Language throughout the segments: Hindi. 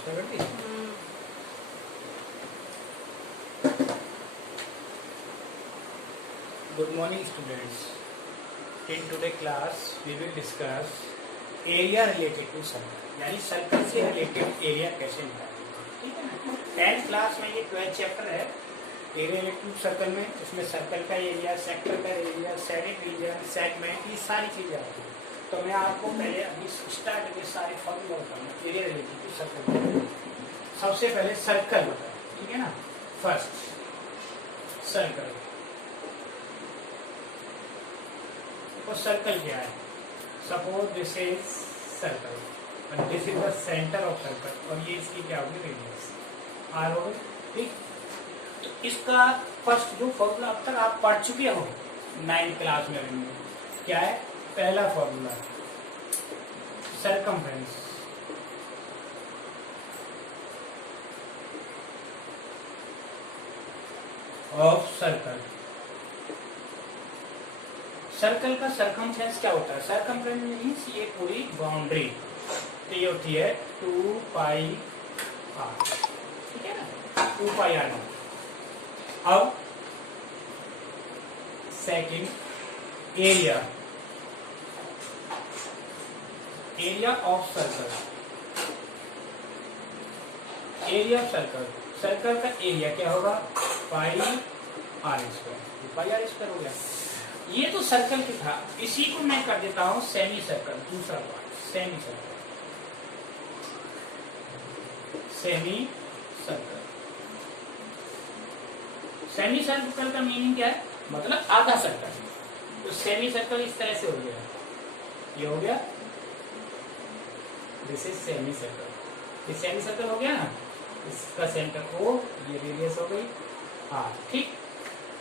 उसमें कर दी। Good morning students, in today class we will discuss area related to circle, यानी सर्कल से रिलेटेड एरिया कैसे निकालेंगे। ठीक है ना, 10th क्लास में ये 12 चैप्टर है एरिया रिलेटेड टू सर्कल में। इसमें सर्कल का एरिया, सेक्टर का एरिया, सेडिक रीजन, सेगमेंट, ये सारी चीजें आती हैं। तो मैं आपको पहले अभी स्टार्ट में सारे फॉर्मूला बताऊंगा एरिया रिलेटेड टू सर्कल। सबसे पहले सर्कल बताओ, ठीक है ना। फर्स्ट सर्कल, तो सर्कल क्या है? सपोज दिस इज सर्कल और this is the centre of circle, और ये इसकी क्या होगी? रेडियस आर होगी। ठीक, तो इसका फर्स्ट जो फॉर्मूला अब तक आप पढ़ चुके हो 9th क्लास में, क्या है? पहला formula circumference, of circle. Circle का सरकमफ्रेंस क्या होता है? सरकमफ्रेंस मीन्स ये पूरी बाउंड्री, तो ये होती है 2 पाई आर, ठीक है ना, 2 पाई आर। अब second area, area of circle, area of circle, circle का एरिया क्या होगा? Pi are square, pi are square हो गया। ये तो सर्कल की था, इसी को मैं कर देता हूं सेमी सर्कल, दूसरा part semi circle, semi circle. Semi circle का मीनिंग क्या है? मतलब आधा सर्कल। तो सेमी सर्कल इस तरह से हो गया, ये हो गया, दिस इज सेमी सर्कल। ये सेमी सर्कल हो गया ना, इसका सेंटर O, ये रेडियस हो गई R। ठीक,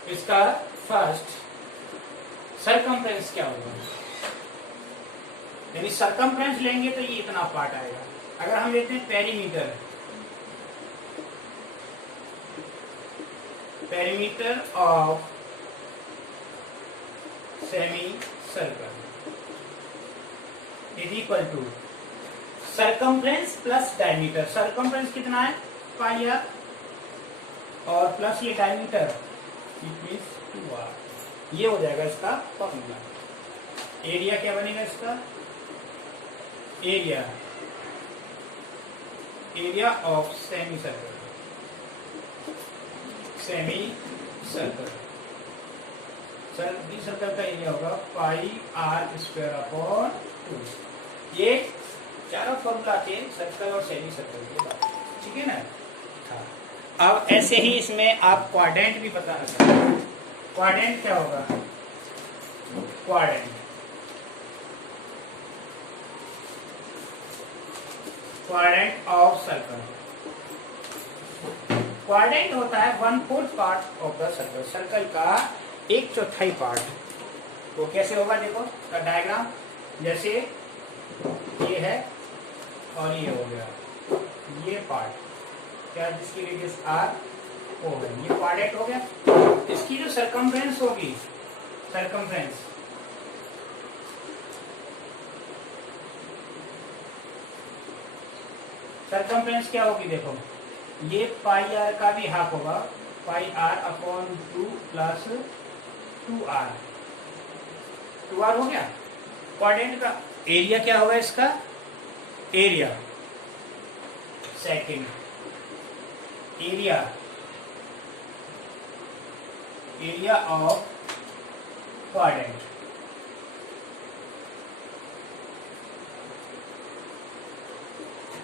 इसका फर्स्ट सरकमफ्रेंस क्या होगा? यानी सरकमफ्रेंस लेंगे तो ये इतना पार्ट आएगा। अगर हम लेते हैं perimeter, perimeter of semi circle is equal to circumference plus diameter. Circumference कितना है? पाई आर, और प्लस ये डायमीटर, इट मींस 2r। ये हो जाएगा इसका फॉर्मूला। एरिया क्या बनेगा इसका? Area, area of semi circle, semi circle, semi circle का एरिया होगा पाई आर स्क्वायर अपॉन 2। ये चारों फॉर्मूला के सर्कल और सेमी सर्कल के बात, ठीक है ना। हाँ, अब ऐसे ही इसमें आप क्वाड्रेंट भी बताना चाहते हैं। क्वाड्रेंट क्या होगा? Quadrant, quadrant of circle. Quadrant होता है 1/4 part of the circle, circle का 1/4 पार्ट। वो कैसे होगा? देखो का डायग्राम, जैसे ये है और ये हो गया, ये पार्ट क्या, जिसकी रेडियस R हो गई, ये क्वाड्रेंट हो गया। इसकी जो सरकमफ्रेंस होगी, सरकमफ्रेंस, सरकमफ्रेंस क्या होगी? देखो ये पाई आर का भी हाफ होगा, pi are upon 2 plus 2r, 2r हो गया। क्वाड्रेंट का एरिया क्या होगा? इसका area, second area, area of quadrant,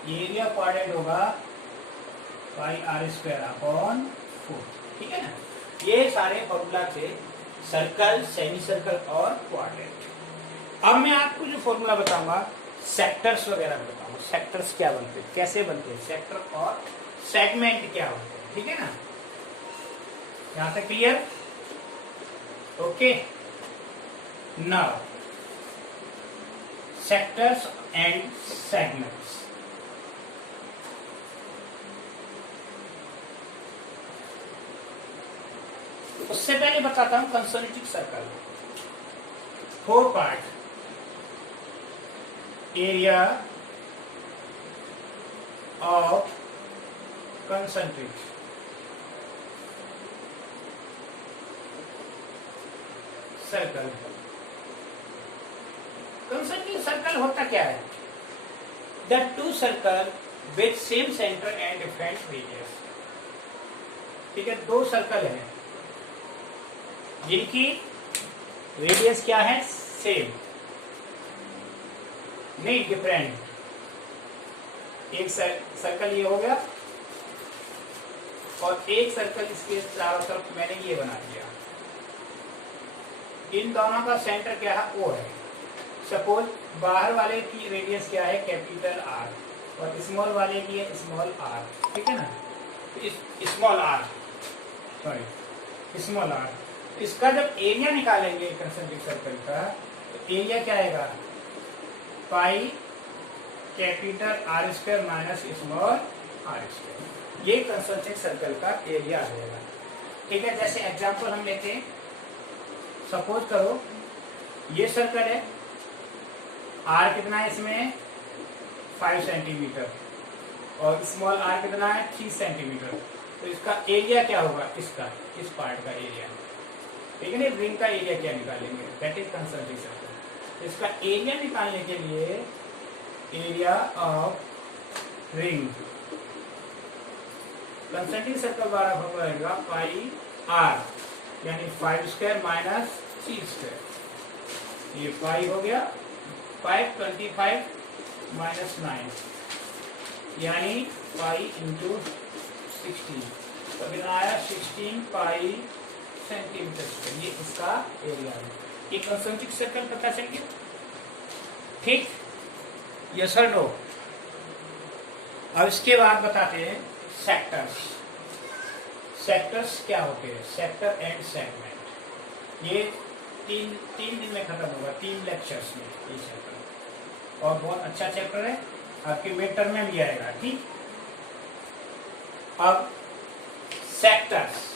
area quadrant होगा पाई आर स्क्वायर अपॉन 4। ठीक है ना, ये सारे फॉर्मूला थे सर्कल, सेमी सर्कल और क्वाड्रेंट। अब मैं आपको जो फॉर्मूला बताऊंगा सेक्टर्स वगैरह बताऊंगा, सेक्टर्स क्या बनते हैं, कैसे बनते हैं, सेक्टर और सेगमेंट क्या होते हैं। ठीक है ना, यहां तक clear? Okay, now sectors and segments. उससे पहले बताता हूं concentric circle, 4 part, area, of concentric circle. Concentric circle होता क्या है? The two circle with same center and different radius. ठीक है, दो सर्कल है जिनकी रेडियस क्या है? सेम नहीं, डिफरेंट. एक सर्कल ये हो गया और एक सर्कल इसके चारों तरफ मैंने ये बना दिया. इन दोनों का सेंटर क्या है? ओ है. सपोज बाहर वाले की रेडियस क्या है? कैपिटल आर, और स्मॉल वाले की है स्मॉल आर. ठीक है ना? Small r, sorry small r. इसका जब एरिया निकालेंगे कंसेंट्रिक सर्कल का, तो एरिया क्या आएगा? Pi capital r square minus small r square. ये कंसेंट्रिक सर्कल का एरिया आ जाएगा. ठीक है, जैसे एग्जांपल हम लेते हैं. सपोज करो ये सर्कल है, आर कितना है इसमें? 5 सेंटीमीटर, और स्मॉल आर कितना है? 3 सेंटीमीटर. तो इसका एरिया क्या होगा? इसका, इस पार्ट का एरिया. ठीक है ना? रिंग का एरिया क्या निकालेंगे? That is concentric circle. इसका एरिया निकालने के लिए area of ring concentric circle द्वारा होगा पाई आर, यानी 5 स्क्वायर माइनस 3 स्क्वायर. ये पाई हो गया. 525 माइनस 9 यानी पाई इंटू 16. तो कितना आया? 16 पाई सेंटीमीटर स्क्वायर. ये इसका एरिया है. ये कंसेंट्रिक सर्कल पता चल गया. ठीक, यस और नो? अब इसके बाद बताते हैं सेक्टर्स. सेक्टर्स क्या होते हैं? Sector and segment. ये तीन दिन में खत्म होगा, 3 लेक्चर्स में ये चैप्टर, और बहुत अच्छा चैप्टर है. आपके मिड टर्म में भी आएगा. ठीक, अब सेक्टर्स.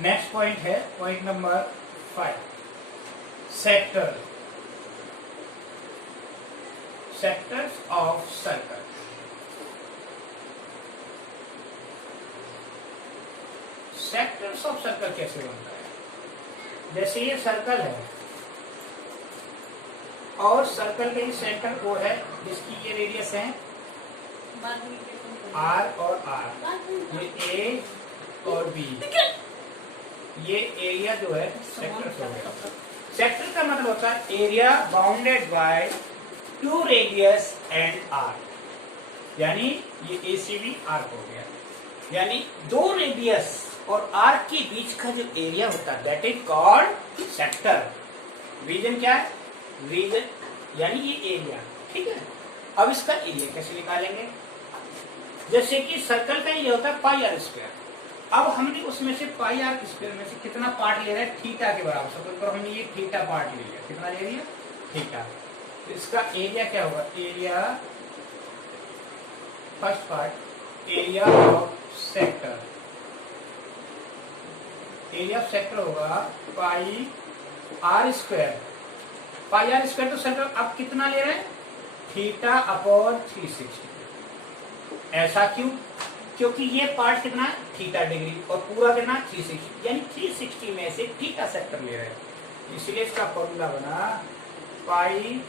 नेक्स्ट पॉइंट है point number 5. Sector, sectors of circle. Sectors of circle कैसे बनता है? जैसे ये सर्कल है और सर्कल के सेंटर वो है जिसकी ये रेडियस है आर और आर. ये ए और बी. ये एरिया जो है सेक्टर हो गया. सेक्टर का मतलब होता है area bounded by 2 radius and r. यानी ये ए सी बी आर हो गया. यानी 2 रेडियस और आर के बीच का जो एरिया होता है that is called sector. Region क्या है? रीजन यानी ये एरिया. ठीक है, अब इसका एरिया कैसे निकालेंगे? जैसे कि सर्कल का एरिया होता है पाई आर स्क्वायर. अब हमने उसमें से पाई आर स्क्वायर में से कितना पार्ट ले रहे हैं? थीटा के बराबर. सपोज करो हमने ये थीटा पार्ट ले लिया. कितना ले लिया? थीटा. तो इसका एरिया क्या होगा? Area first part area of sector. Area of sector होगा pi are square. Pi are square तो सेंटर अब कितना ले रहे हैं? Theta upon 360. ऐसा क्यों? क्योंकि ये पार्ट कितना है? थीटा डिग्री, और पूरा कितना? 360. यानी 360 में से थीटा सेक्टर ले रहे हैं. इसलिए इसका फॉर्मूला बना पाई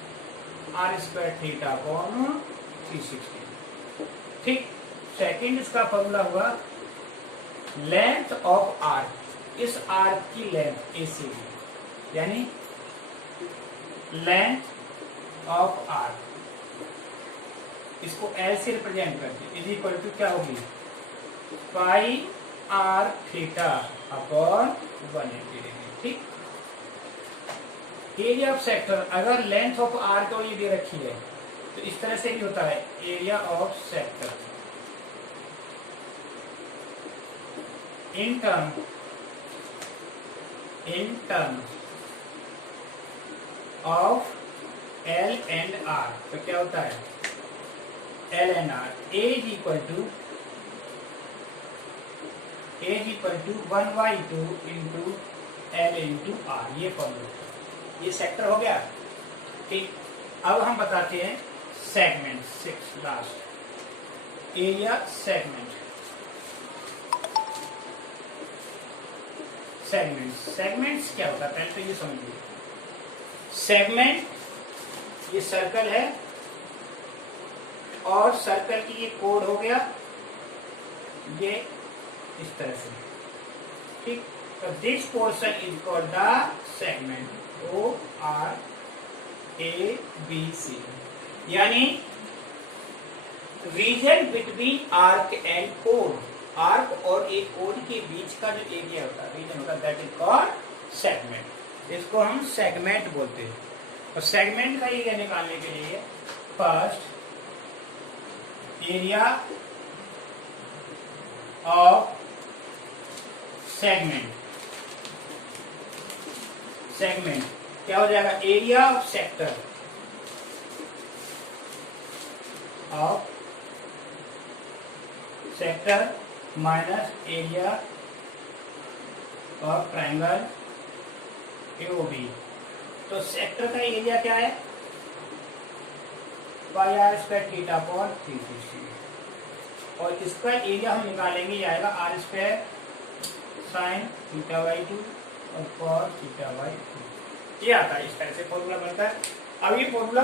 आर स्क्वायर थीटा अपॉन 360. ठीक, सेकंड इसका फॉर्मूला हुआ लेंथ ऑफ आर. इस आर की लेंथ एसीबी, यानी लेंथ ऑफ आर, इसको एल से रिप्रेजेंट करके इज इक्वल टू क्या होगी? पाई आर थीटा अपॉन 180 डिग्री. ठीक, एरिया ऑफ सेक्टर अगर लेंथ ऑफ आर को ये दे रखी है तो इस तरह से भी होता है area of sector in term of L and r. तो क्या होता है? L and r. A is equal to 1/2 into L into r. ये फॉर्मूला, ये सेक्टर हो गया. ठीक, अब हम बताते हैं segment. 6 last area segment. Segments क्या होता है पहले तो ये समझिए। सेगमेंट ये सर्कल है और सर्कल की ये कोड हो गया ये इस तरह से, ठीक। तो this portion is called the segment, O R A B C, यानी रीजन बिटवीन आर्क एंड कोड। आर्क और एक कोड के बीच का जो एरिया होता है, रीजन होता है, दैट इज कॉल्ड सेगमेंट। इसको हम सेगमेंट बोलते हैं। और सेगमेंट का एरिया निकालने के लिए फर्स्ट एरिया ऑफ सेगमेंट क्या हो जाएगा, area of sector minus area of triangle AOB. तो सेक्टर का एरिया क्या है, pi are square theta upon 360, और इसका एरिया हम निकालेंगे, ये आएगा r square sine theta by 2 और कॉस थीटा बाई 2। ये आता है, इस तरह से फॉर्मूला बनता है। अब ये फॉर्मूला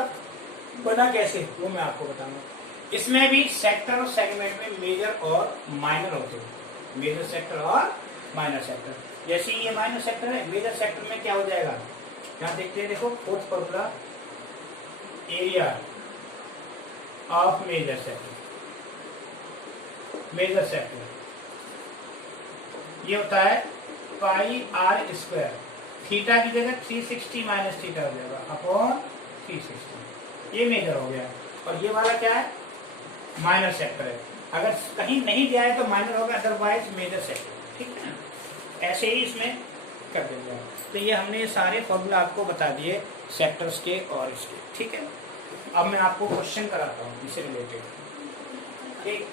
बना कैसे वो मैं आपको बताऊंगा। इसमें भी सेक्टर और सेगमेंट में मेजर और माइनर होते हैं, मेजर सेक्टर और माइनर सेक्टर। जैसे ये माइनर सेक्टर है, मेजर सेक्टर में क्या हो जाएगा, यहाँ देखते हैं, देखो fourth formula, area of major sector ये होता है पाई आर स्क्वायर, थीटा की जगह 360 माइनस थीटा हो जाएगा अपॉन 360, ये मेजर हो गया। और ये वाला क्या है, माइनर सेक्टर है। अगर कहीं नहीं दिया है तो माइनर होगा, अदरवाइज मेजर सेक्टर, ठीक है ना। ऐसे ही इसमें कर देंगे। तो ये हमने ये सारे फॉर्मूला आपको बता दिए सेक्टर्स के और इसके, ठीक है। अब मैं आपको क्वेश्चन कराता हूँ इससे रिलेटेड, ठीक।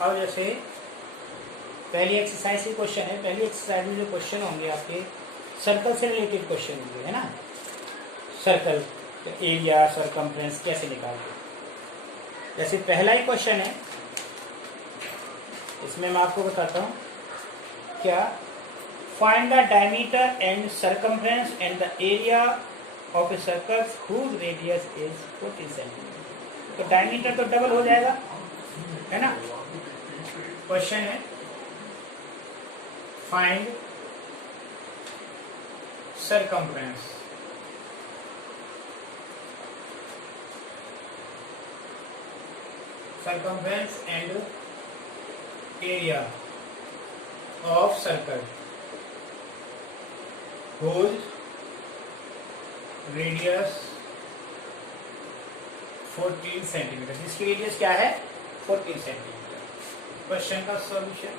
और जैसे पहली एक्सरसाइज के क्वेश्चन है, पहली एक्सरसाइज में जो क्वेश्चन होंगे आपके सर्कल से रिलेटेड क्वेश्चन होंगे, है ना। सर्कल एरिया सरकमफ्रेंस कैसे निकालते, जैसे पहला ही क्वेश्चन है, इसमें मैं आपको बताता हूँ क्या, find the diameter and circumference and the area of a circle whose radius is 14 centimetre. तो डायमीटर तो डबल हो जाएगा, है ना। क्वेश्चन है find circumference, and area of circle whose radius 14 centimetre, जिसकी रेडियस क्या है 14 सेंटीमीटर। क्वेश्चन का सॉल्यूशन,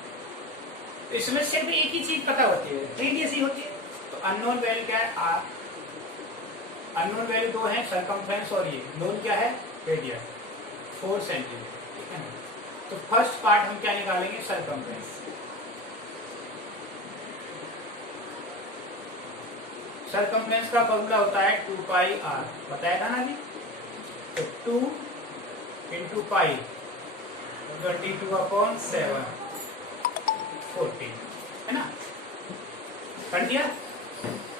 इसमें सिर्फ एक ही चीज पता होती है, रेडियस ही होती है। तो अननोन वैल्यू क्या है, आर, अननोन वैल्यू दो है, सरकमफ्रेंस और ये नोन क्या है, रेडियस 4 सेंटीमीटर, ठीक है ना। तो फर्स्ट पार्ट हम क्या निकालेंगे, सरकमफ्रेंस। सरकमफ्रेंस का फॉर्मूला होता है 2 पाई आर, बताया था ना जी। तो 2 इंटू पाई 22/7 14, है ना, कर दिया।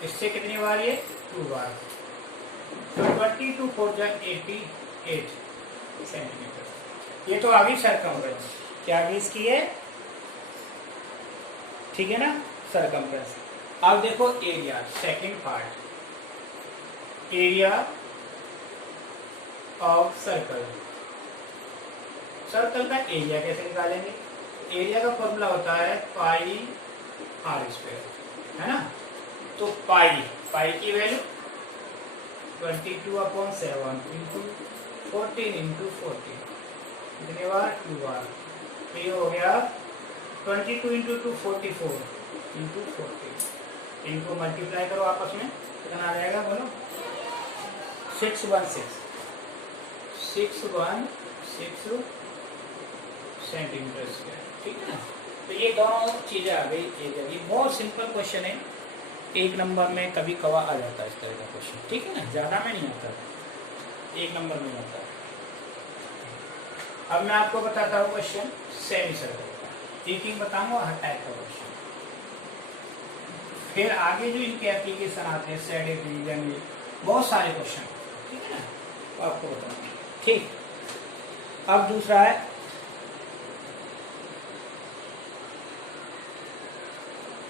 इससे कितनी बार, ये 2 बार, तो 22 4 88 सेंटीमीटर। ये तो आ गई सरकमफ्रेंस, क्या आ गई इसकी है, ठीक है ना, सरकमफ्रेंस। अब देखो area, second part, area of circle. Circle का एरिया कैसे निकालेंगे, एरिया का फॉर्मूला होता है पाई आर स्क्वायर, है ना। तो पाई की वैल्यू 22/7 इंटू 14 इंटू 14, कितने बार, 2 बार। तो ये हो गया 22 इंटू 2 44 इंटू 14, इनको मल्टीप्लाई करो आपस में, कितना आ जाएगा बोलो? 616 सेंटीमीटर स्क्वायर, ठीक है ना। तो ये दोनों चीजें आ गई। ये बहुत सिंपल क्वेश्चन है, एक नंबर में कभी कवा आ जाता है इस तरह का क्वेश्चन, ठीक है ना, ज्यादा में नहीं आता, एक नंबर में आता है। अब मैं आपको बताता हूँ क्वेश्चन सेमी सर्कल का, एक बताऊंगा हर टाइप का क्वेश्चन, फिर आगे जो इनके एप्लीकेशन आते हैं शेडेड रीजन में बहुत सारे क्वेश्चन, ठीक है ना, तो आपको बताऊंगा, ठीक। अब दूसरा है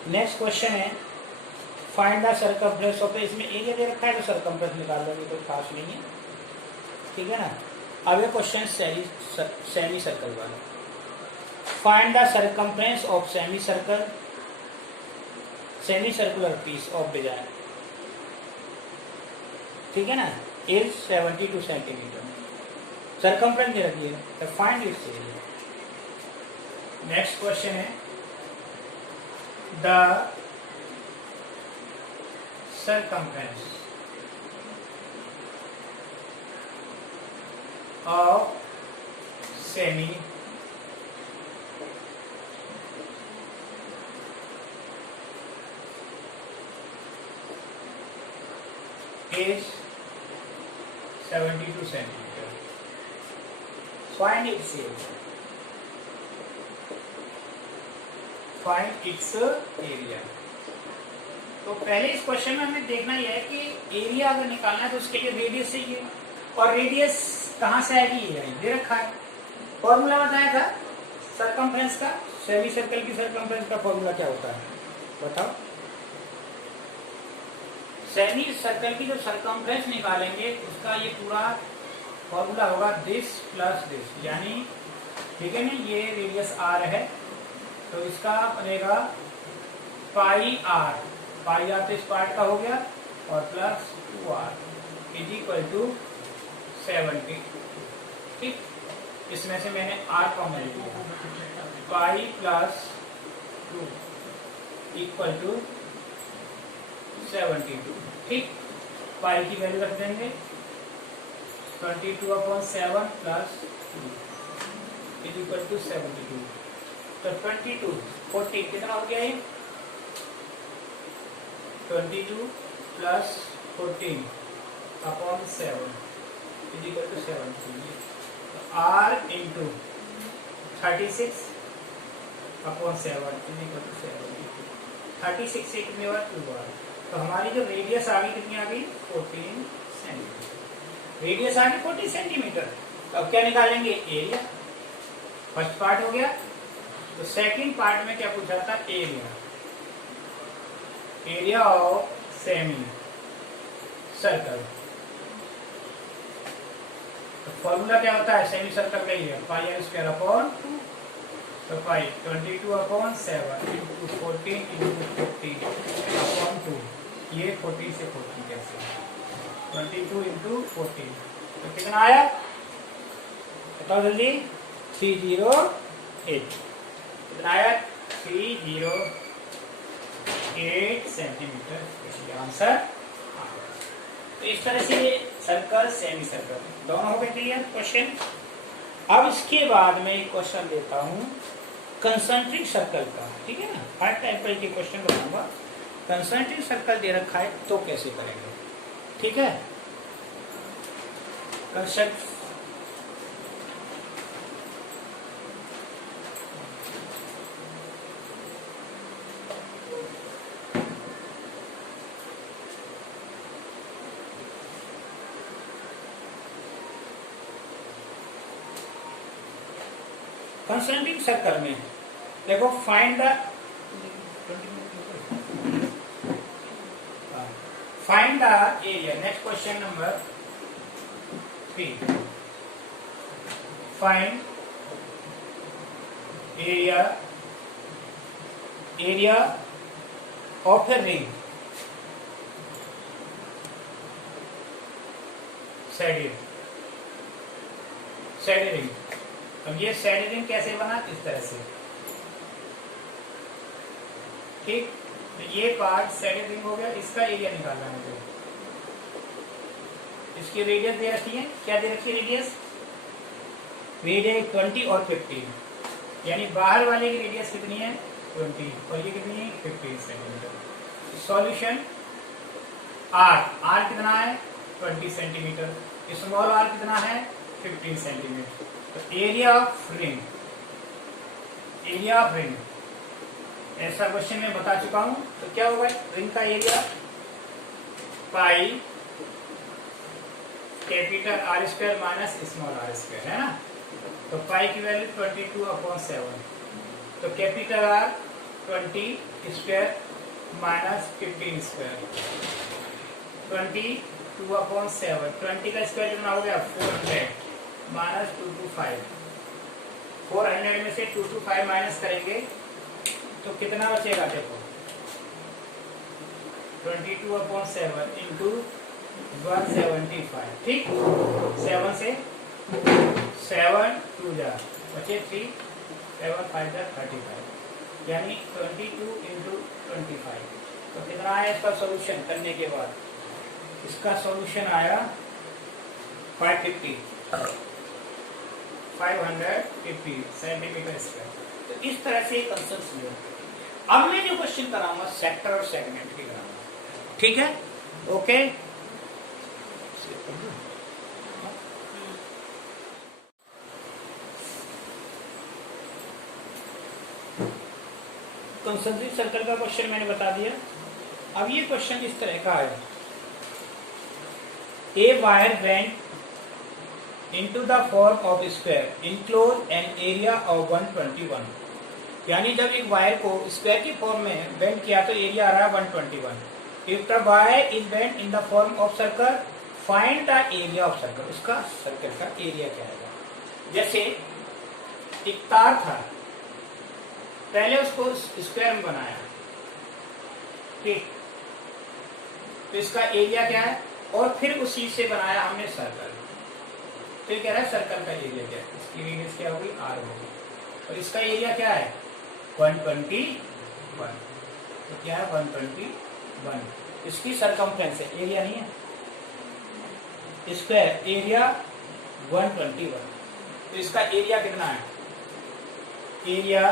नेक्स्ट क्वेश्चन है फाइंड द सर्कमफ्रेंस ऑफ, इसमें एरिया दे रखा है तो सर्कमफ्रेंस निकाल लोगे, कोई खास नहीं है, ठीक है ना। अब ये क्वेश्चन सेमी सर्कल वाला, find the circumference of semi circular piece of design, ठीक है ना, इज 72 सेंटीमीटर, सर्कमफ्रेंस दे रखी है, तो find its area. Next question है the circumference of semi is 72 centimeter. Find its area. Find its area. तो पहले इस क्वेश्चन में हमें देखना यह है कि एरिया अगर निकालना है तो उसके लिए रेडियस चाहिए, और रेडियस कहाँ से आएगी, ये दे रखा है। फॉर्मूला बताया था सर्कमफ्रेंस का, सेमी सर्कल की सर्कमफ्रेंस का फॉर्मूला क्या होता है बताओ? सेमी सर्कल की जो सर्कमफ्रेंस निकालेंगे उसका ये पूरा फॉर्मूला होगा दिस प्लस दिस, यानी ठीक है ना, ये रेडियस आर है तो इसका बनेगा पाई आर, पाई आर तो इस पार्ट का हो गया, और plus 2r is equal to 70, ठीक। इसमें से मैंने r कॉमन लिया, पाई प्लस 2 इक्वल टू 72, ठीक। पाई की वैल्यू रख देंगे 22/7 प्लस 2 इज इक्वल टू 72, तो 22 40 कितना हो गया ये? 22 प्लस 14/7 इज इक्वल टू 70, तो r into 36/7 is equal to 70, 36 से कितनी बार 2r, तो हमारी जो रेडियस आ गई कितनी आ गई 14 सेंटीमीटर, रेडियस आ गई 14 सेंटीमीटर। तो अब क्या निकालेंगे, एरिया। फर्स्ट पार्ट हो गया, तो सेकंड पार्ट में क्या पूछा था, एरिया ऑफ सेमी सर्कल। तो फॉर्मूला क्या होता है सेमी सर्कल का, area pi are square upon 2, तो पाई 22/7 इंटू 14 इंटू 40 अपॉन 2, ये 40 से 40 कैसे, 22 इंटू 14, तो कितना आया बताओ जल्दी, 308, कितना आया 308 सेंटीमीटर, आंसर। तो इस तरह से सर्कल सेमी सर्कल दोनों हो गए क्लियर क्वेश्चन। अब इसके बाद में एक क्वेश्चन देता हूँ कंसेंट्रिक सर्कल का, ठीक है ना, हर टाइप के क्वेश्चन बताऊंगा। कंसेंट्रिक सर्कल दे रखा है तो कैसे करेंगे, ठीक है। कंसेंट्रिक सर्कल में देखो find the area. Next question number 3, find area of a ring shaded ring. अब ये शेडेड रिंग कैसे बना, इस तरह से, ठीक। तो ये पार्ट सेडेड रिंग हो गया, इसका एरिया निकालना है मुझे। इसकी रेडियस दे रखी है, क्या दे रखी है रेडियस? रेडियस 20 और 15, यानी बाहर वाले की रेडियस कितनी है 20 और ये कितनी है 15 सेंटीमीटर। सॉल्यूशन आर कितना है 20 सेंटीमीटर, स्मॉल आर कितना है 15 सेंटीमीटर। तो area of ring, area of ring ऐसा क्वेश्चन में बता चुका हूं। तो क्या होगा रिंग का area pi capital r square minus small r square, है ना। तो पाई की वैल्यू 22/7, तो capital r 20 square minus 15 square, 22/7, 20 का स्क्वायर कितना हो गया 400 माइनस 225, 400 में से 225 माइनस करेंगे तो कितना बचेगा देखो 22/7 इंटू 175, ठीक। 7 से 7 2 जा बचे 3, 7 5 जा 35, यानी 22 इंटू 25। तो कितना आया इसका सॉल्यूशन करने के बाद? इसका सॉल्यूशन आया 550 सेंटीमीटर स्क्वायर। तो इस तरह से कंसेप्ट लिया। अब मैं जो क्वेश्चन कराऊंगा सेक्टर और सेगमेंट की कराऊंगा, ठीक है, ओके। कंसेंट्रिक सर्कल का क्वेश्चन मैंने बता दिया। अब ये क्वेश्चन इस तरह का है, a wire went into the form of square enclose an area of 121, यानी जब एक वायर को स्क्वायर की फॉर्म में बेंड किया तो एरिया आ रहा है 121। If the wire is bend in the form of circle find the area of circle, उसका सर्कल का एरिया क्या आएगा? जैसे एक तार था, पहले उसको स्क्वायर में बनाया, ठीक, तो इसका एरिया क्या है? और फिर उसी से बनाया हमने सर्कल, तो ये कह रहा है सर्कल का एरिया क्या है? इसकी रेडियस क्या होगी आर होगी, और इसका एरिया क्या है 121, तो क्या है 121, इसकी सरकमफ्रेंस है, एरिया नहीं है, स्क्वायर एरिया 121, तो इसका एरिया कितना है? Area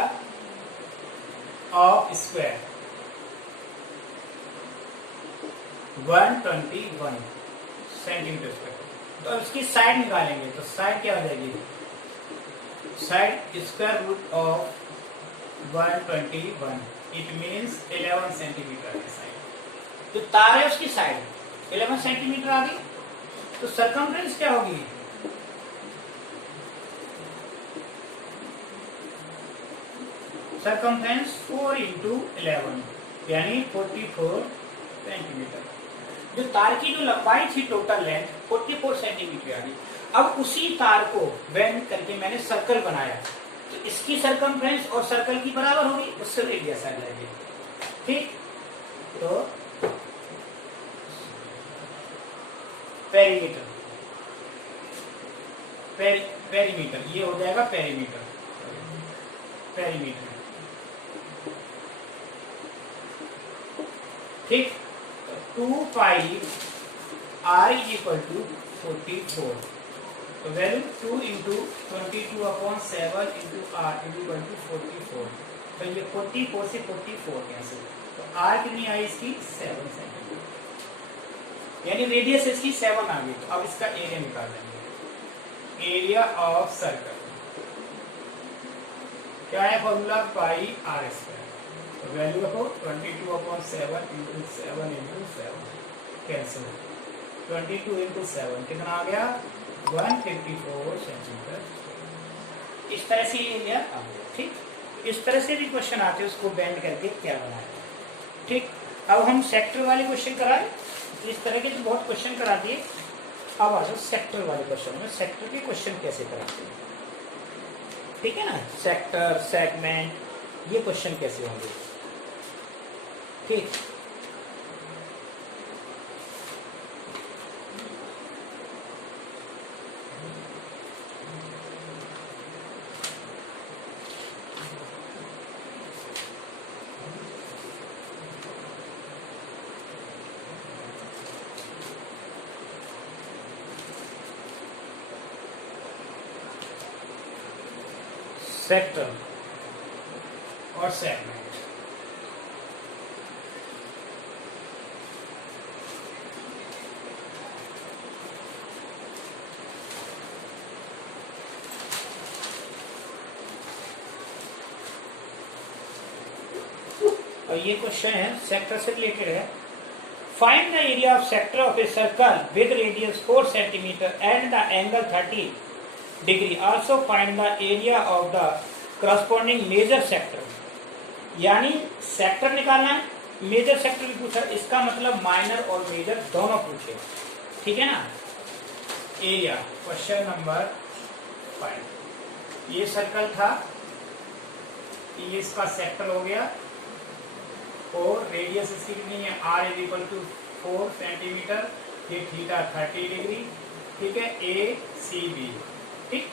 of square 121 centimetre square. तो अब इसकी साइड निकालेंगे, तो साइड क्या हो जाएगी? Side square root of 121, it means 11 centimetre की साइड। तो तार है उसकी साइड 11 सेंटीमीटर आ गई, तो सरकमफ्रेंस क्या होगी? सरकमफ्रेंस 4 इंटू 11 यानी 44 सेंटीमीटर। जो तार की जो लंबाई थी टोटल लेंथ 44 सेंटीमीटर आ गई। अब उसी तार को बेंड करके मैंने सर्कल बनाया, तो इसकी सरकमफ्रेंस और सर्कल की बराबर होगी, उससे रेडियस आ जाएगी, ठीक। तो पेरीमीटर, पेरीमीटर ये हो जाएगा पेरीमीटर, पेरीमीटर, ठीक। 2 pi r is equal to 44, तो value 2 into 22/7 into r is equal to 44, तो ये 44 से 44 कैंसिल, तो r कितनी आई इसकी 7 सेंटीमीटर, यानी रेडियस इसकी 7 आ गई। तो अब इसका एरिया निकाल लेंगे, एरिया ऑफ सर्कल क्या है फॉर्मूला पाई r स्क्वायर, तो वैल्यू रखो 22/7 इंटू 7 इंटू 7 कैंसिल, 22 इंटू 7 कितना आ गया 154 सेंटीमीटर। इस तरह से एरिया आ गया, ठीक। इस तरह से भी क्वेश्चन आते हैं, उसको बेंड करके क्या बनाया, ठीक। अब हम सेक्टर वाले क्वेश्चन कराए, इस तरह के तो बहुत क्वेश्चन करा दिए। अब आ जाओ सेक्टर वाले क्वेश्चन में, सेक्टर के क्वेश्चन कैसे कराते हैं, ठीक है ना। सेक्टर सेगमेंट ये क्वेश्चन कैसे होंगे, ठीक। सेक्टर और सेगमेंट। और ये क्वेश्चन है सेक्टर से रिलेटेड है। Find the area of sector of a circle with radius 4 centimetre and the angle 30 degree. Also find the area of the corresponding major sector. यानी सेक्टर निकालना है, मेजर सेक्टर भी पूछा, इसका मतलब माइनर और मेजर दोनों पूछे, ठीक है ना। Area question number 5। ये सर्कल था, ये इसका सेक्टर हो गया और रेडियस इसकी कितनी है, r is equal to 4 centimetre, ये थीटा 30 डिग्री, ठीक है, ए सी बी, ठीक।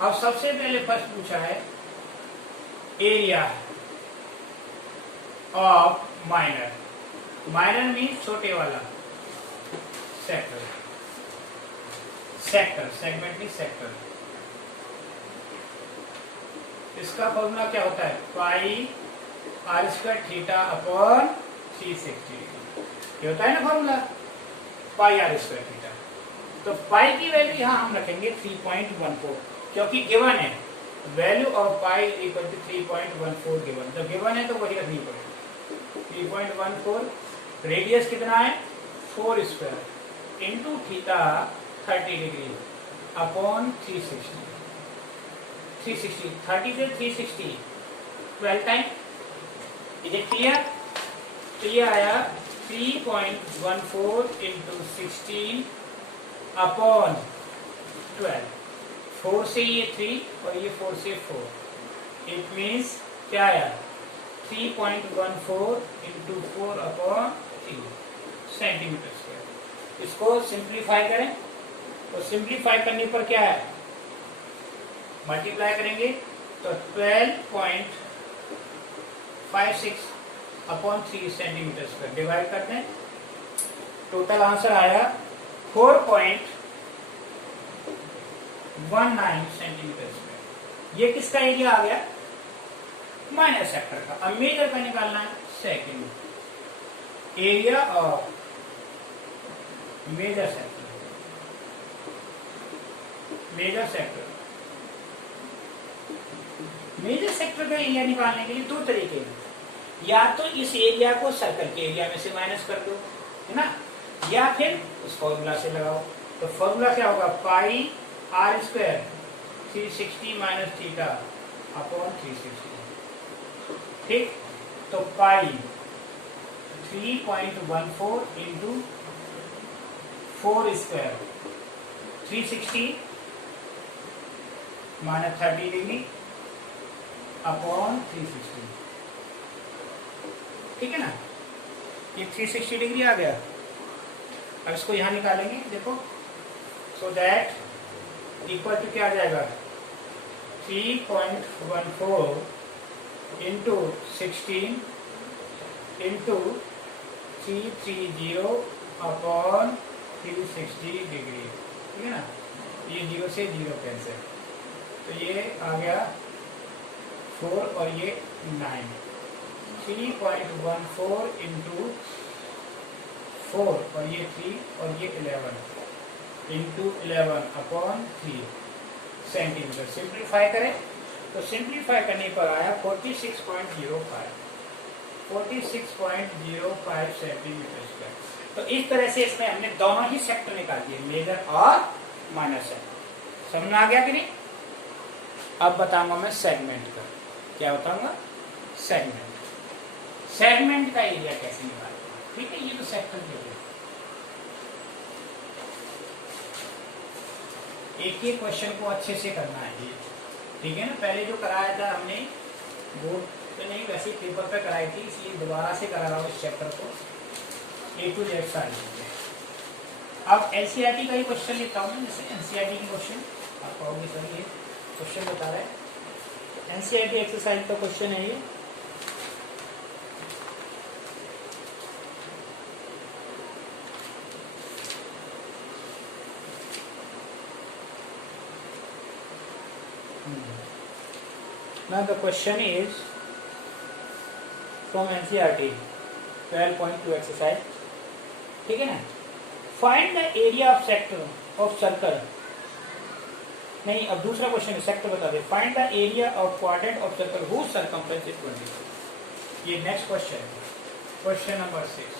अब सबसे पहले फर्स्ट पूछा है area of minor. Minor means छोटे वाला, sector, sector segment means sector. इसका फॉर्मूला क्या होता है, pi are square theta upon 360। ये होता है ना formula, pi are square theta. तो पाई की वैल्यू यहाँ हम रखेंगे 3.14, क्योंकि गिवन है value of pi equal to 3.14 given. तो गिवन है तो वही रखनी पड़ेगी 3.14। रेडियस कितना है 4 square into theta 30 degree upon 360। 360 30 से 360 12 टाइम। Is it clear? तो ये आया 3.14 इंटू 16 अपॉन 12। 4 से ये 3 और ये 4 से 4। इट मीन्स क्या आया 3.14 इंटू 4 अपॉन 3 सेंटीमीटर स्क्वायर। इसको सिंप्लीफाई करें, तो सिंप्लीफाई करने पर क्या है, मल्टीप्लाई करेंगे तो 12.56 अपॉन 3 सेंटीमीटर स्क्वायर डिवाइड करते हैं। टोटल आंसर आया 4.19 सेंटीमीटर स्क्वायर। ये किसका एरिया आ गया, माइनर सेक्टर का। अब मेजर का निकालना है second area of major sector. Major sector, major sector का एरिया निकालने के लिए दो तरीके हैं। या तो इस एरिया को सर्कल के एरिया में से माइनस कर दो, है ना, या फिर उस फॉर्मूला से लगाओ। तो फॉर्मूला क्या होगा, pi are square 360 minus theta upon 360, ठीक। तो pi 3.14 into 4 square 360 minus 30 degree upon 360, ठीक है ना। ये 360 डिग्री आ गया। अब इसको यहां निकालेंगे, देखो, सो दैट इक्वल टू क्या आ जाएगा 3.14 इंटू 16 इंटू 330 अपॉन 360 डिग्री, ठीक है ना। ये 0 से 0 कैंसिल, तो ये आ गया 4 और ये 9। 3.14 इंटू 4 और ये 3 और ये 11 इंटू 11 अपॉन 3 सेंटीमीटर। सिंप्लीफाई करें तो सिंप्लीफाई करने पर आया 46.05 सेंटीमीटर स्क्वायर। तो इस तरह से इसमें हमने दोनों ही सेक्टर निकाल दिए, मेजर और माइनर सेक्टर। समझ में आ गया कि नहीं? अब बताऊंगा मैं सेगमेंट का। क्या बताऊंगा, सेगमेंट। सेगमेंट का एरिया कैसे निकालना, ठीक है। ये तो सेक्टर के एरिया, एक ही क्वेश्चन को अच्छे से करना है, ठीक है ना। पहले जो कराया था हमने बोर्ड पे नहीं, वैसे पेपर पे कराई थी, इसलिए दोबारा से करा रहा हूँ इस चैप्टर को A to Z सारी चीजें। अब एनसीईआरटी का ही क्वेश्चन लेता हूँ, जैसे एनसीईआरटी की क्वेश्चन आप पाओगे सर, ये क्वेश्चन बता रहा है एनसीईआरटी एक्सरसाइज का क्वेश्चन है ये। Now the question is from NCERT 12.2 exercise. ठीक है ना? Find the area of sector of circle. नहीं, अब दूसरा क्वेश्चन है, सेक्टर बता दे. Find the area of quadrant of circle whose circumference is 22. ये नेक्स्ट क्वेश्चन है. Question number 6.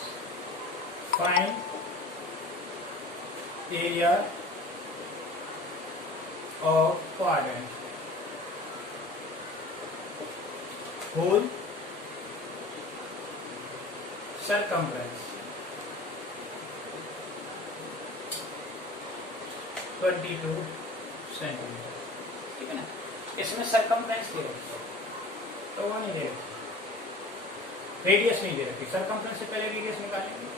Find area of quadrant whole circumference 22 centimetre. ठीक है ना? इसमें सरकमफ्रेंस दे रखी तो वो नहीं दे रखी, रेडियस नहीं दे रखी. सरकमफ्रेंस से पहले रेडियस निकालेंगे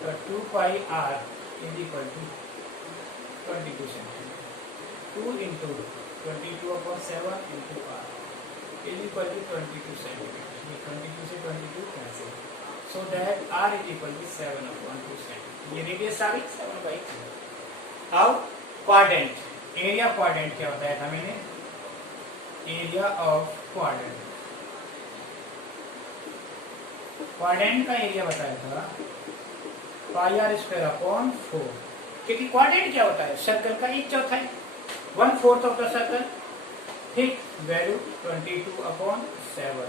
तो 2 pi r is equal to 22 centimetre. 2 into 22/7 into r is equal to 22 centimetre. 22 से 22 cancel, so that r is equal to 7/2 centimetre. ये रेडियस आ गई 7/2. अब क्वाड्रेंट, एरिया क्वाड्रेंट क्या बताया था मैंने? एरिया ऑफ क्वाड्रेंट, क्वाड्रेंट का एरिया बताया था पाई r स्क्वायर अपॉन 4. क्योंकि क्वाड्रेंट क्या होता है? सर्कल का 1/4, 1/4 ऑफ द सर्कल. ठीक, वैल्यू 22/7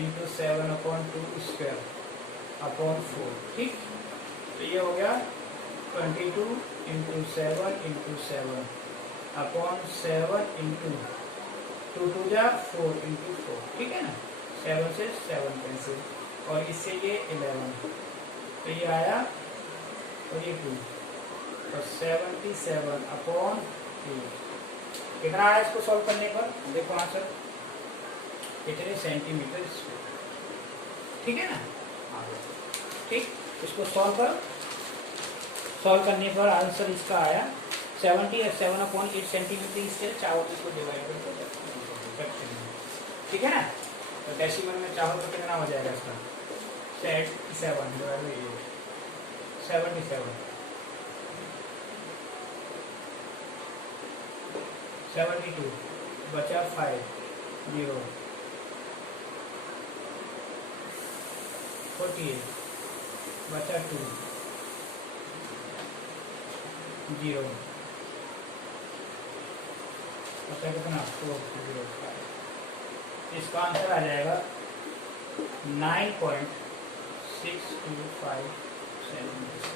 इंटू 7/2 स्क्वायर अपॉन 4. ठीक, तो ये हो गया 22 इंटू 7 इंटू 7 अपॉन 7 इंटू 2 2 जा 4 इंटू 4. ठीक है ना? 7 से 7 कैंसिल और इससे ये 11, तो ये आया और ये 2, तो 77 अपॉन 8. कितना आया इसको सॉल्व करने पर? देखो आंसर कितने सेंटीमीटर स्क्वायर. ठीक है ना? ठीक, इसको सॉल्व करो. सॉल्व करने पर आंसर इसका आया 77/8 सेंटीमीटर. इससे चाहो इसको डिवाइड कर दो. ठीक है ना? तो डेसिमल में चाहो तो कितना हो जाएगा इसका? 77 डिवाइड बाय 77 72 बचा 5 0 48 बचा 2 0 बचा कितना 405. इसका आंसर आ जाएगा 9.625 सेंटीमीटर.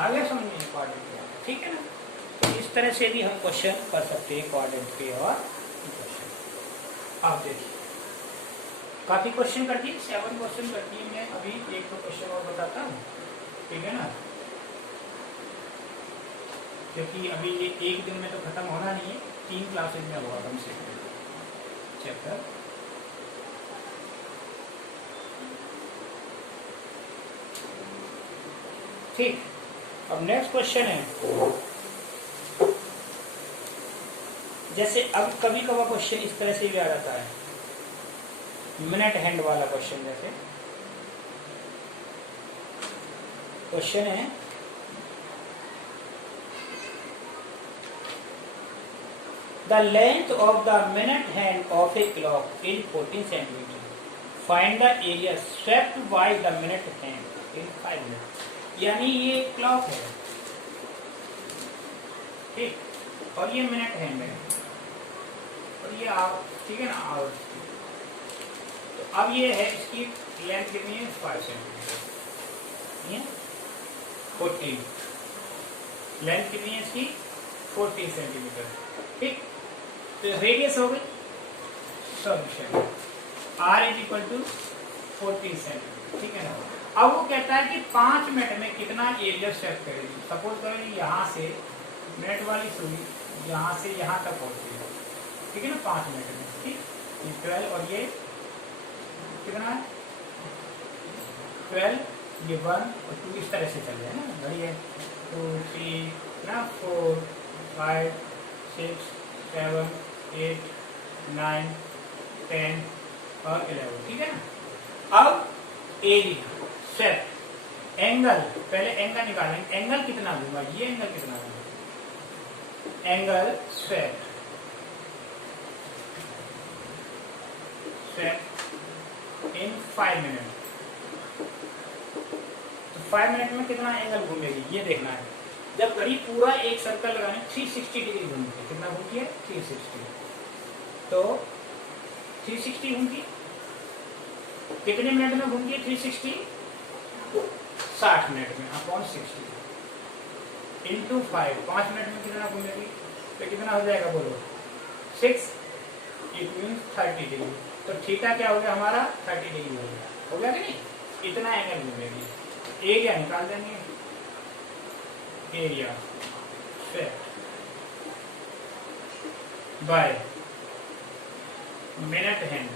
आगे समझिए क्वाड्रेंट. ठीक है ना? तो इस तरह से भी हम क्वेश्चन कर सकते हैं क्वाड्रेंट के. और क्वेश्चन आप देखिए काफी क्वेश्चन कर दिए, 7 क्वेश्चन कर दिए. मैं अभी एक दो क्वेश्चन और बताता हूँ. ठीक है ना? क्योंकि अभी ये एक दिन में तो खत्म होना नहीं है, 3 क्लासेज में होगा कम से कम चैप्टर. ठीक, अब नेक्स्ट क्वेश्चन है. जैसे अब कभी कभार क्वेश्चन इस तरह से भी आ जाता है, मिनट हैंड वाला क्वेश्चन. जैसे क्वेश्चन है the length of the minute hand of a clock is 14 centimetre. Find the area swept by the minute hand in 5 minute. यानी ये क्लॉक है, ठीक, और ये मिनट हैंड है और ये आवर. ठीक है ना? आवर. तो अब ये है, इसकी लेंथ कितनी है? 5 सेंटीमीटर. 14. लेंथ कितनी है इसकी? 14 सेंटीमीटर. ठीक, तो रेडियस हो गई. Solution r is equal to 14 centimetre. ठीक है ना? अब वो कहता है कि 5 मिनट में कितना एरिया स्वेप करेगी. सपोज करो यहाँ से मिनट वाली सुई यहाँ से यहाँ तक पहुँचती है. ठीक है ना? 5 मिनट में. ठीक, 12 और ये कितना है? 12, ये 1 और 2 इस तरह से चल रहे हैं ना. घड़ी है 2 3 ना 4 5 6 7 8 9 10 और 11. ठीक है ना? अब एरिया स्वेप, एंगल, पहले एंगल निकालेंगे. एंगल कितना दूंगा? ये एंगल कितना दूंगा? Angle swept step in 5 minute. तो 5 मिनट में कितना एंगल घूमेगी ये देखना है। जब घड़ी पूरा एक सर्कल लगाने 360 डिग्री घूमती है, कितना घूमती है 360, तो 360 घूमती कितने मिनट में घूमती है 360? 60 मिनट में अपॉन 60 इंटू 5 मिनट में कितना घूमेगी, तो कितना हो जाएगा बोलो 6, इट मीन्स 30 डिग्री। तो थीटा क्या हो गया हमारा 30 डिग्री हो गया कि नहीं? इतना एंगल घूमेगी। एरिया निकाल देंगे, एरिया बाय मिनट हैंड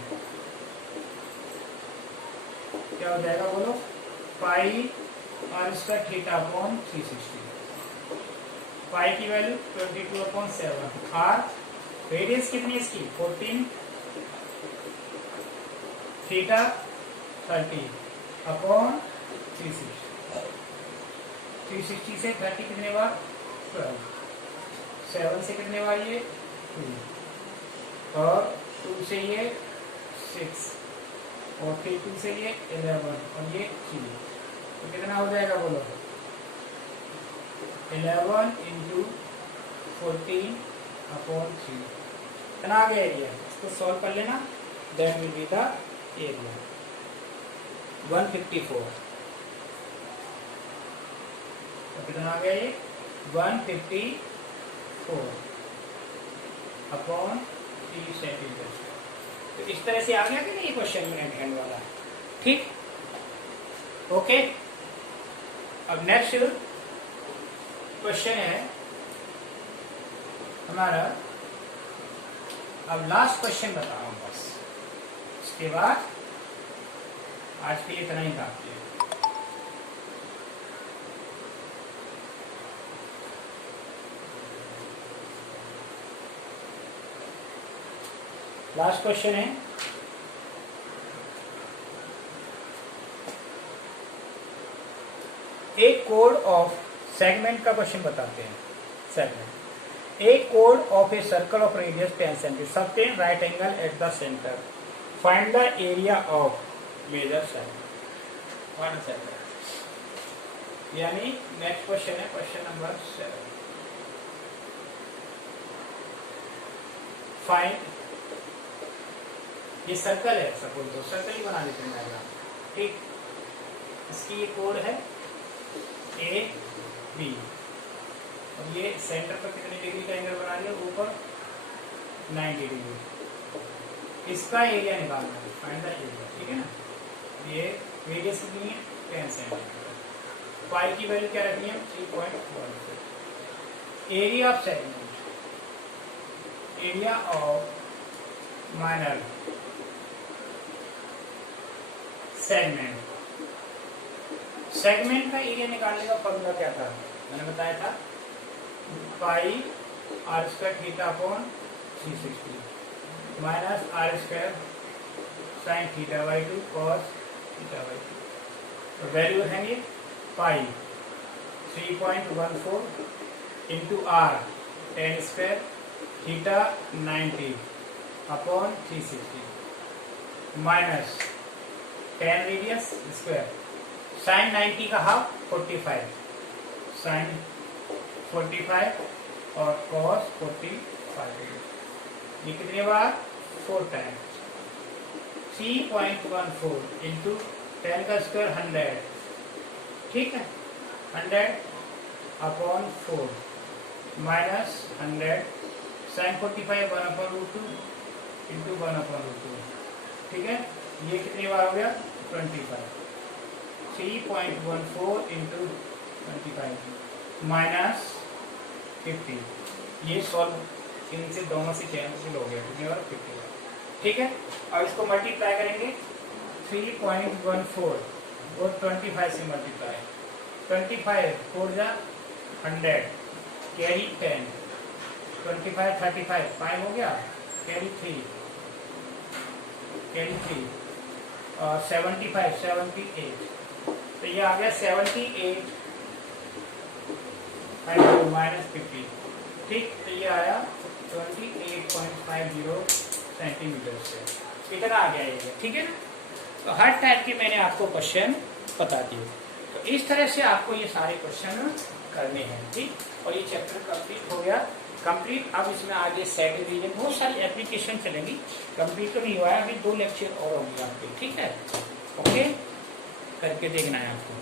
क्या हो जाएगा बोलो, पाई और इसका थीटा अपॉन 360। पाई की वैल्यू 22/7 और रेडियस कितनी है इसकी 14, थीटा 30 अपॉन 360। 360 से 30 कितने बार 12, 7 से कितने बार ये 2 और 2 से ये 6 और फिर 2 से ये 11 और ये 3, तो कितना हो जाएगा बोलो 11 इंटू 14 अपॉन 3। कितना आ गया एरिया, इसको सॉल्व कर लेना, that will be the area 154। तो कितना आ गया ये 154 अपॉन 3 सेंटीमीटर। तो इस तरह से आ गया कि नहीं क्वेश्चन मिनट हैंड वाला, ठीक, ओके। अब नेक्स्ट क्वेश्चन है हमारा, अब लास्ट क्वेश्चन बता रहा हूं बस, इसके बाद आज के लिए इतना ही काफी है। लास्ट क्वेश्चन है एक कोड ऑफ सेगमेंट का क्वेश्चन बताते हैं। सेगमेंट ए कोड of a circle of radius 10 centimetre, subtend right angle at the centre, find the area of major segment 1 segment. यानी नेक्स्ट क्वेश्चन है क्वेश्चन नंबर 7, फाइंड, ये सर्कल है सपोज, तो सर्कल ही बना देते हैं डायग्राम, ठीक। इसकी ये कोड है ए बी, अब ये सेंटर पर कितने डिग्री का एंगल बना लिया, ऊपर 90 डिग्री। इसका एरिया निकालना है, फाइंड द एरिया, ठीक है ना। ये रेडियस कितनी है 10 सेंटीमीटर, पाई की वैल्यू क्या रखनी है 3.1। Area of segment, area of minor segment, segment का एरिया निकालने का फॉर्मूला क्या था, मैंने बताया था pi are square theta upon 360 minus R square sine theta by 2 cos theta by 2। तो वैल्यू है ये pi 3.14 into R 10 square theta 90 upon 360 minus 10 radius square sine 90 का हाफ 45, साइन 45 और कॉस 45, ये कितने बार 4 टाइम 3.14 इंटू 10 का स्क्वायर 100, ठीक है 100 अपॉन 4 माइनस 100 साइन 45 1/√2 इंटू 1/√2, ठीक है। ये कितनी बार हो गया 25, 3.14 इंटू 25 माइनस 50, ये सॉल्व इनसे दोनों से कैंसिल हो गया, कितनी बार 50 बार, ठीक है। अब इसको मल्टीप्लाई करेंगे 3.14 और 25 से मल्टीप्लाई, 25 4 जा 100 कैरी 10, 25 35 5 हो गया, कैरी 3 और 75 78, तो ये आ गया 78 माइनस 50, ठीक। तो ये आया 28.50 सेंटीमीटर से। इतना आ गया एरिया, ठीक है ना। तो हर टाइप के मैंने आपको क्वेश्चन बता दिए। तो इस तरह से आपको ये सारे क्वेश्चन करने हैं, ठीक। और ये चैप्टर कंप्लीट हो गया, कंप्लीट। अब इसमें आगे सेट डिवीजन बहुत सारी एप्लीकेशन चलेंगी, कंप्लीट तो नहीं हुआ है, अभी 2 लेक्चर और होंगे आपके, ठीक है। ओके, करके देखना है आपको।